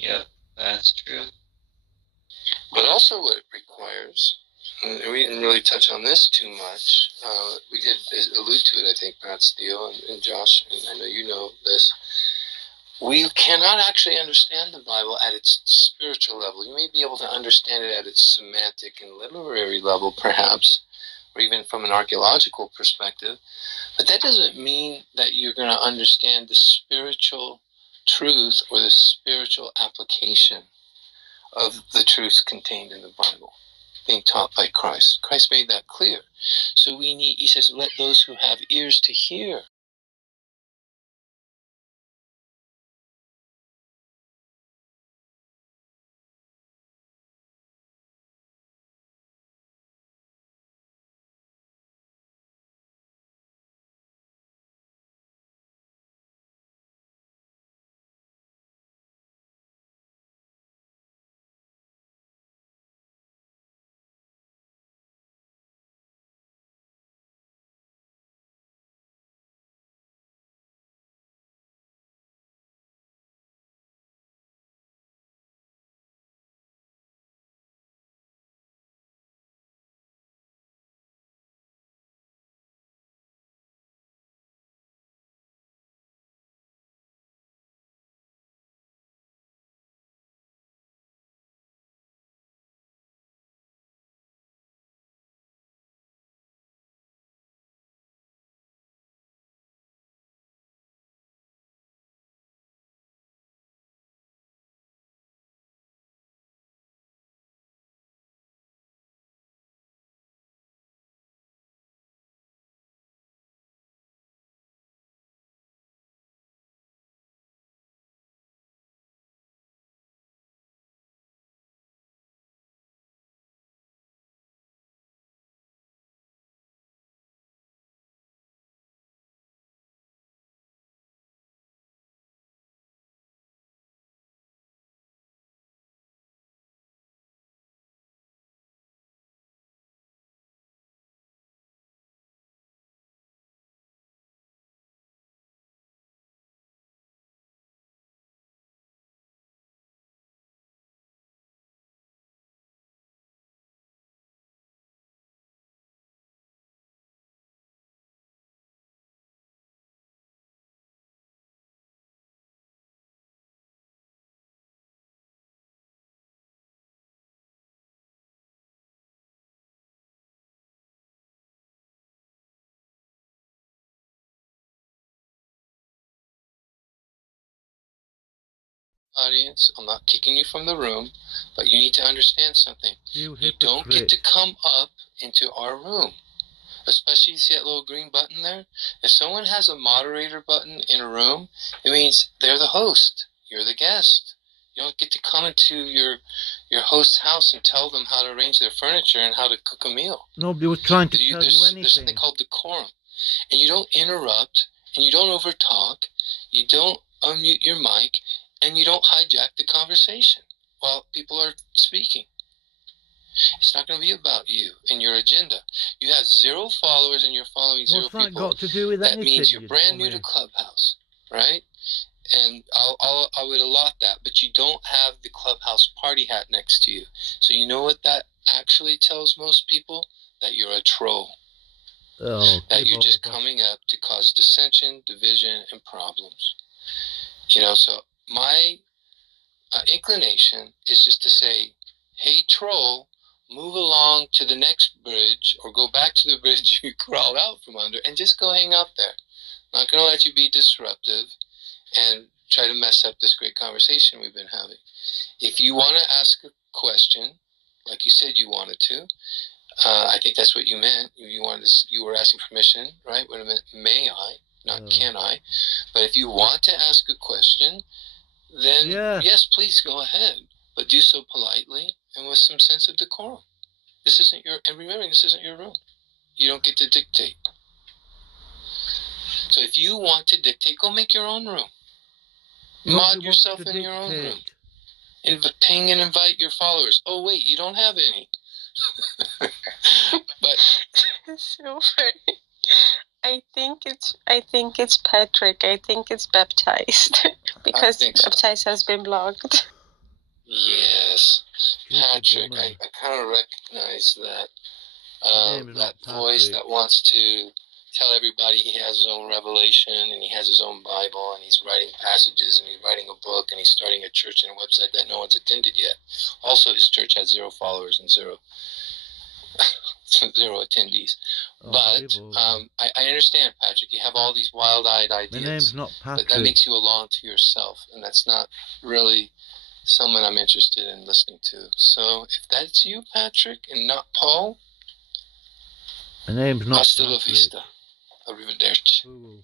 Yep, that's true. But also what it requires, and we didn't really touch on this too much. We did allude to it, I think, Pat Steele and Josh, and I know you know this. We cannot actually understand the Bible at its spiritual level. You may be able to understand it at its semantic and literary level, perhaps, or even from an archaeological perspective. But that doesn't mean that you're going to understand the spiritual truth or the spiritual application of the truths contained in the Bible being taught by Christ. Christ made that clear. So he says, let those who have ears to hear. Audience, I'm not kicking you from the room, but you need to understand something. You don't get to come up into our room. Especially, you see that little green button there? If someone has a moderator button in a room, it means they're the host. You're the guest. You don't get to come into your host's house and tell them how to arrange their furniture and how to cook a meal. Nobody was trying to tell you anything. There's something called decorum. And you don't interrupt, and you don't overtalk, you don't unmute your mic, and you don't hijack the conversation while people are speaking. It's not going to be about you and your agenda. You have 0 followers and you're following 0 people. What's that got to do with anything? That means you're brand new to Clubhouse, right? And I would allot that, but you don't have the Clubhouse party hat next to you. So you know what that actually tells most people? That you're a troll. Oh, that you're just coming up to cause dissension, division, and problems. So my inclination is just to say, hey, troll, move along to the next bridge or go back to the bridge you crawled out from under and just go hang out there. I'm not going to let you be disruptive and try to mess up this great conversation we've been having. If you want to ask a question, like you said you wanted to, I think that's what you meant. You were asking permission, right? Wait a minute, may I, not can I? But if you want to ask a question, then yes, please go ahead. But do so politely and with some sense of decorum. And remember, this isn't your room. You don't get to dictate. So if you want to dictate, go make your own room. Mod yourself in your own room. Ping and invite your followers. Oh wait, you don't have any. But it's so funny. I think it's Patrick. I think it's baptized because baptized has been blocked. Yes. Stupid Patrick, woman. I kind of recognize that. My name's That not voice Patrick. that wants to tell everybody he has his own revelation and he has his own Bible and he's writing passages and he's writing a book and he's starting a church and a website that no one's attended yet. Also, his church has 0 followers and zero attendees. Oh, But I understand, Patrick. You have all these wild-eyed ideas. my name's not But that Patrick. makes you alone to yourself, and that's not really someone I'm interested in listening to. So if that's you, Patrick, and not Paul, My name's not hasta la Patrick. vista. Arrivederci. Ooh.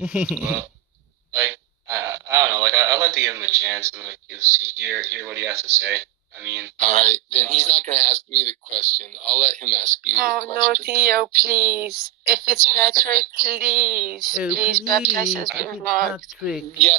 Well, like I don't know. Like I'd like to give him a chance and like hear what he has to say. I mean, All right, then he's not going to ask me the question. I'll let him ask you Oh, the no, question. Theo, please. If it's Patrick, please. Oh, Please, baptize please, has if been it's blocked. Patrick. Yeah.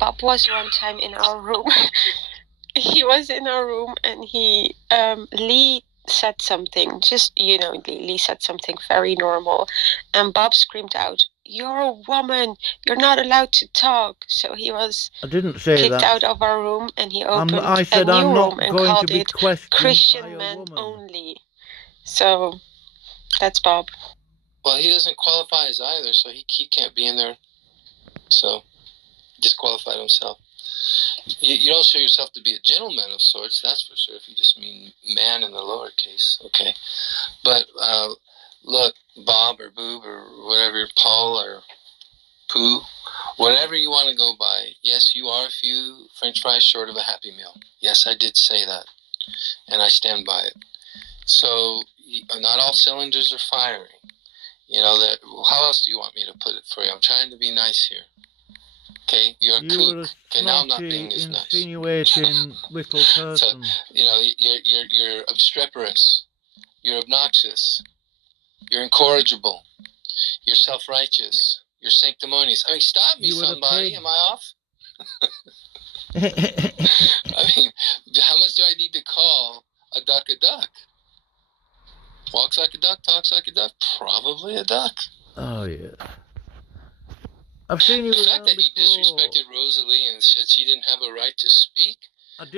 Bob was one time in our room. He was in our room and Lee said something, just, Lee said something very normal. And Bob screamed out, "You're a woman. You're not allowed to talk." So he was I didn't say kicked that. out of our room and he opened I said a new I'm not room and going called to be it questioned by Christian a Men woman. Only. So that's Bob. Well, he doesn't qualify as either, so he can't be in there. So disqualified himself. You don't show yourself to be a gentleman of sorts, that's for sure, if you just mean man in the lowercase. Okay. But look, Bob or Boob or whatever, Paul or Pooh, whatever you want to go by, yes, you are a few french fries short of a Happy Meal. Yes, I did say that, and I stand by it. So not all cylinders are firing. How else do you want me to put it for you? I'm trying to be nice here. Okay, you're a kook. Okay, now I'm not being as nice. Insinuating little person. So, you're obstreperous. You're obnoxious. You're incorrigible. You're self-righteous. You're sanctimonious. I mean, stop me, somebody. Am I off? I mean, how much do I need to call a duck a duck? Walks like a duck, talks like a duck, probably a duck. Oh, yeah. I've seen you The fact that you disrespected Rosalie and said she didn't have a right to speak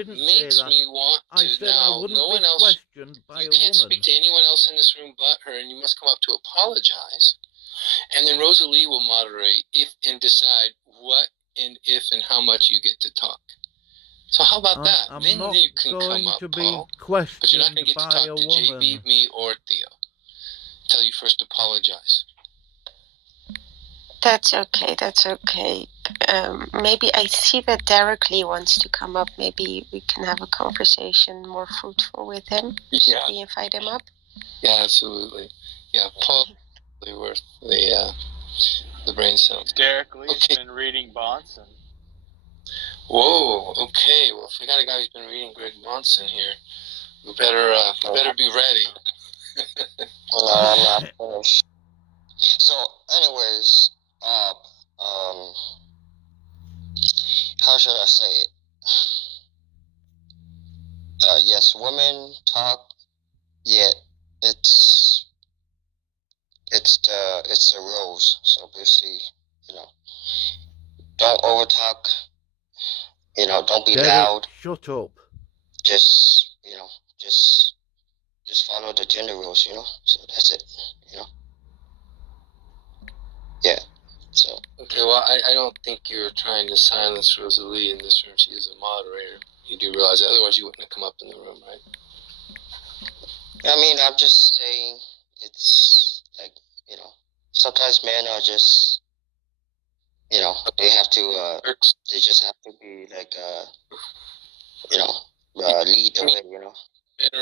makes me want to now. No one else. You can't speak to anyone else in this room but her, and you must come up to apologize. And then Rosalie will moderate if and decide what and if and how much you get to talk. So how about that? Then you can come up, Paul. But you're not going to get to talk to JB, me, or Theo until you first apologize. That's okay. That's okay. Maybe I see that Derek Lee wants to come up. Maybe we can have a conversation more fruitful with him. Yeah. Should we invite him up? Yeah, absolutely. Yeah, Paul, really worth the brain cells. Derek Lee's been reading Bonson. Whoa. Okay. Well, if we got a guy who's been reading Greg Bonson here, we better be ready. I'm not finished. So, anyways, how should I say it? Yes, women talk, yet it's the rules. So basically, don't overtalk. Don't be loud. Shut up. Just just follow the gender rules. So that's it. Yeah. So Okay, well, I don't think you're trying to silence Rosalie in this room. She is a moderator. You do realize that, otherwise you wouldn't have come up in the room, right? I mean, I'm just saying it's like, sometimes men are just, they have to, they just have to be like, lead the way. Men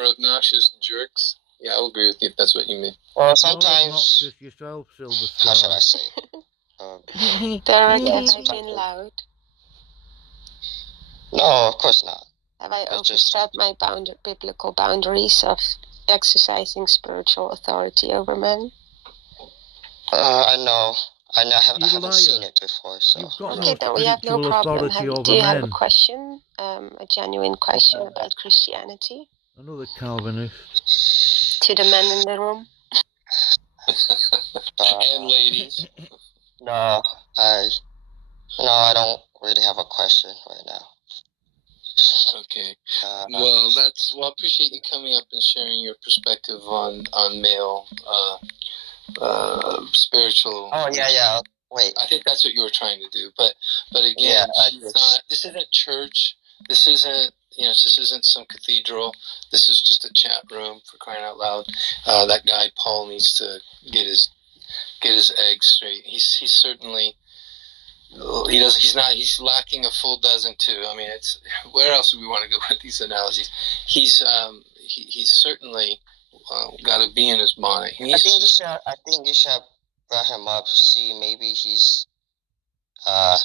are obnoxious jerks. Yeah, I'll agree with you if that's what you mean. Well, You're sometimes, obnoxious yourself, how should I Silverstone. say? Derek, Yeah, have I sometimes. been loud? No, of course not. Have I It's just- overstepped my biblical boundaries of exercising spiritual authority over men? I know. I You haven't liar. seen it before, so. You've got Okay, no then we have no spiritual problem. authority over Do you have a men. question? A genuine question about Christianity? Another Calvinist. To the men in the room? And ladies. No, I don't really have a question right now. Okay. Well, I appreciate you coming up and sharing your perspective on male spiritual. Oh yeah. Wait. I think that's what you were trying to do, but again, she's not. This isn't church. This isn't some cathedral. This is just a chat room, for crying out loud. That guy Paul needs to get his eggs straight. He's certainly. He doesn't. He's lacking a full dozen too. I mean, it's where else do we want to go with these analogies? He's certainly got a bee in his bonnet. I think you should bring him up. See, maybe he's.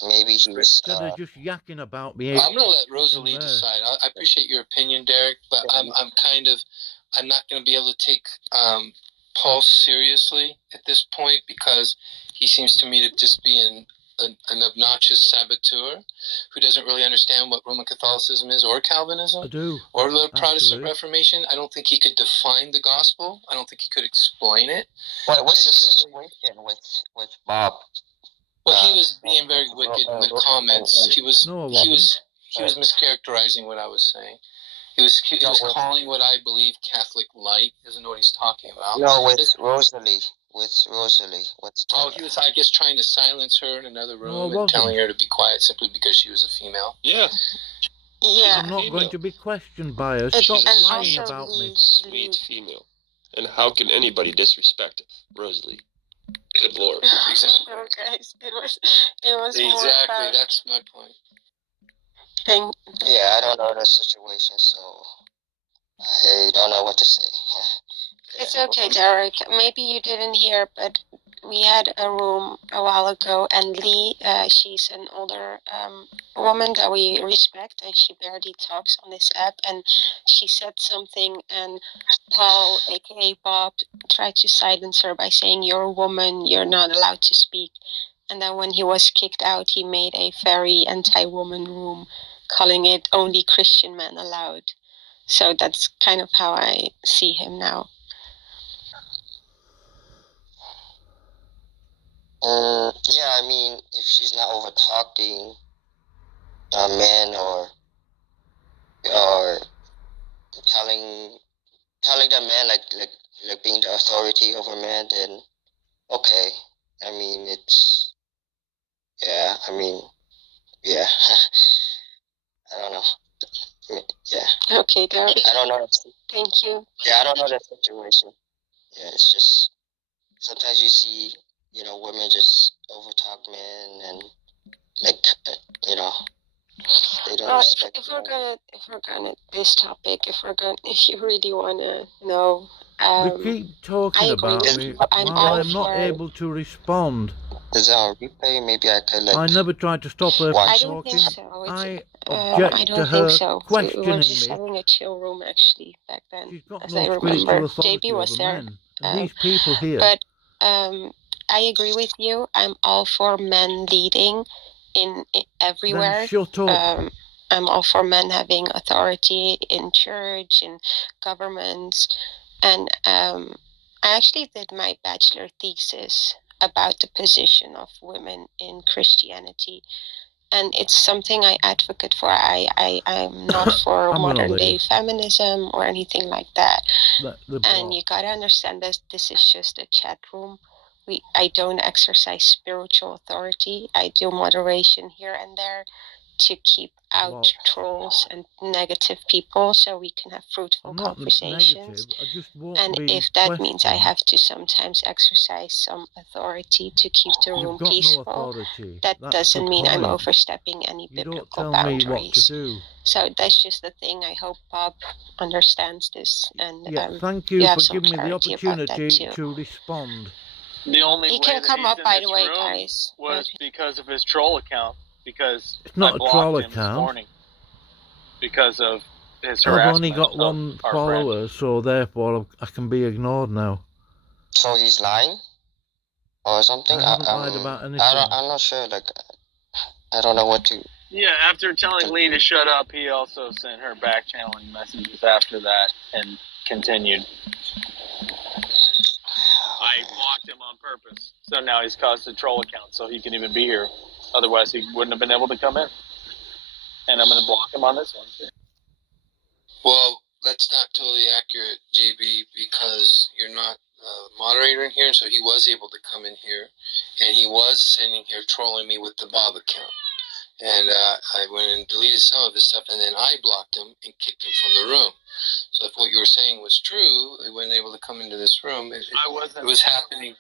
Instead of just yakking about me. I'm gonna let Rosalie decide. I appreciate your opinion, Derek, but I'm not gonna be able to take Paul seriously at this point because he seems to me to just be an obnoxious saboteur who doesn't really understand what Roman Catholicism is or Calvinism. I do. Or the Protestant Actually. Reformation. I don't think he could define the gospel. I don't think he could explain it. What's the situation with Bob? Well, he was being very wicked in the comments. He was mischaracterizing what I was saying. He was calling what I believe Catholic light. He doesn't know what he's talking about. No, with Rosalie. He was, I guess, trying to silence her in another room No, and telling her to be quiet simply because she was a female. Yeah. Yeah. I'm not going to be questioned by her. Stop lying about me. Sweet female. And how can anybody disrespect Rosalie? Good Lord. Exactly. Oh, guys, it was Exactly. more about... That's my point. Yeah, I don't know the situation, so I don't know what to say. It's okay, Derek. Maybe you didn't hear, but we had a room a while ago, and Lee, she's an older woman that we respect, and she barely talks on this app, and she said something, and Paul, a.k.a. Bob, tried to silence her by saying, "You're a woman, you're not allowed to speak." And then when he was kicked out, he made a very anti-woman room, calling it "Only Christian Men Allowed." So that's kind of how I see him now. Yeah, I mean, if she's not over talking a man or telling the man like being the authority over man, then okay. I mean, it's yeah. I mean, yeah. I don't know. Yeah. Okay, Derek. I don't know. Thank you. Yeah, I don't know the situation. Yeah, it's just sometimes you see, women just overtalk men and like, they don't respect. If we're gonna this topic, if you really wanna know, They keep talking I agree about with me you. while I'm not able to respond. Is it on replay? Maybe I could I never tried to stop her from I don't talking. think so. I I object don't to her think so. We questioning were just me. having a chill room actually back then, She's got as no I spiritual remember. authority JB was over there. men. And these people here. But I agree with you. I'm all for men leading in everywhere. Then shut up. I'm all for men having authority in church, in governments. And I actually did my bachelor thesis about the position of women in Christianity. And it's something I advocate for. I'm not for modern day feminism or anything like that. And you gotta understand this is just a chat room. I don't exercise spiritual authority. I do moderation here and there to keep out Well, trolls and negative people, so we can have fruitful I'm not conversations. negative. I just won't And be if that means I questioned. have to sometimes exercise some authority to keep the room You've got peaceful, no authority. that That's doesn't the mean I'm point. overstepping any You biblical don't tell boundaries. me what to do. So that's just the thing. I hope Bob understands this, and Yeah, thank you have for some giving me the clarity about that opportunity too. to respond. The only He way can that come he's up, in by this the way, room guys. was because of his troll account. Because It's I not a blocked troll him this account. morning because of his I've only harassment got of one our follower, so therefore I can be ignored now. So he's lying or something. I haven't lied about anything. I'm not sure. Like, I don't know what to. Yeah, after telling Lee to shut up, he also sent her back channeling messages after that and continued. I blocked him on purpose. So now he's caused a troll account so he can even be here. Otherwise, he wouldn't have been able to come in. And I'm going to block him on this one. Well, that's not totally accurate, JB, because you're not a moderator in here, so he was able to come in here, and he was sitting here trolling me with the Bob account. And I went and deleted some of his stuff, and then I blocked him and kicked him from the room. So if what you were saying was true, he wasn't able to come into this room. It was happening.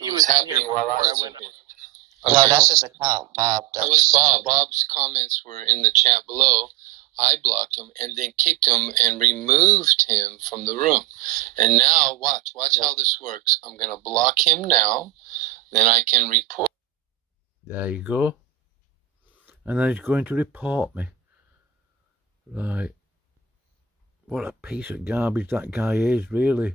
It was happening while I was in here. Okay. No, that's his account, Bob. That was Bob. Bob's comments were in the chat below. I blocked him and then kicked him and removed him from the room. And now, watch how this works. I'm going to block him now. Then I can report. There you go. And then he's going to report me. Right. What a piece of garbage that guy is, really.